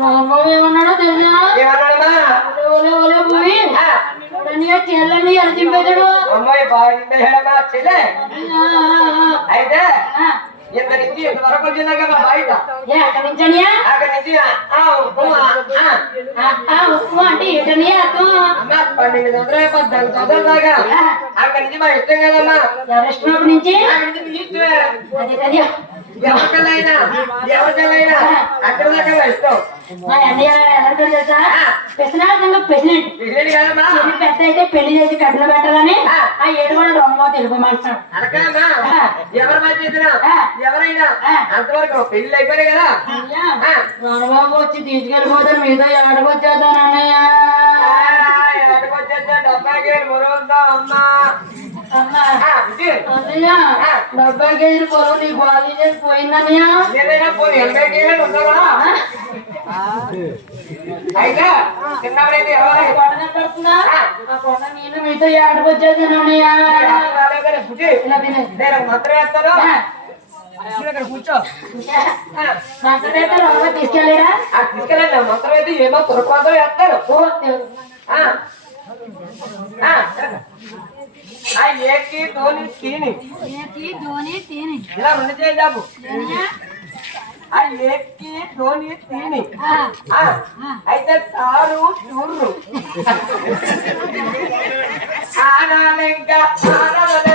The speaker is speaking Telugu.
రాంబాబు ఏమన్నాడో తెలుసా అమ్మాయి బాగుంది హేళమ్మా చెల్లె అయితే ఇంత నుంచి ఇంతవరకు వచ్చిందాక మా బయట? ఏ అక్కడి నుంచనియా? అక్కడి నుంచి ఉప్పు అంటే ఏంటని అర్థం అమ్మా పన్నెండు వందల పద్నాలుగు సంవత్సరాల దాకా. అక్కడి నుంచి మా ఇష్టం కదమ్మా. ఎవరిష్టం నుంచి? అక్కడి నుంచి మీ ఇష్టమే. కదా. ఎవరికైనా ఎవరికైనా మా అన్నయ్య తెలుసా? ప్రెసిడెంట్ పెద్ద అయితే పెళ్ళి చేసి కట్టలు పెట్టాలని ఆ. ఏడు కూడా మధ్య చేసినా? ఎవరైనా? అంతవరకు పెళ్ళి అయిపోయాయి కదా. రాణబాబు వచ్చి తీసుకెళ్ళిపోతాను మీతో ఎక్కడికి వచ్చేద్దాను అన్నయ్య? ఎక్కడికొచ్చేస్తే డబ్బాకి అమ్మా. డెబ్బై కేజీలు పొలం నీ బాడీ చేసి పోయిందన్నయ్య ఎనభై కేజీలు ఉంటారా అయితే చిన్నప్పుడైతే నేను మీతో వచ్చేద్దాను అన్నయ్య తీసుకెళ్ళారా తీసుకెళ్ళండి మొత్తం అయితే ఏమో పొరపాటు వేస్తారు ఏకి తోని తీని. ఏంటి ధోని తిని. ఇలా రెండు చేద్దాము ఆ ఏకి తోని. తీని. అయితే తారు చూర్రు. ఆనాలింక ఆనలేదు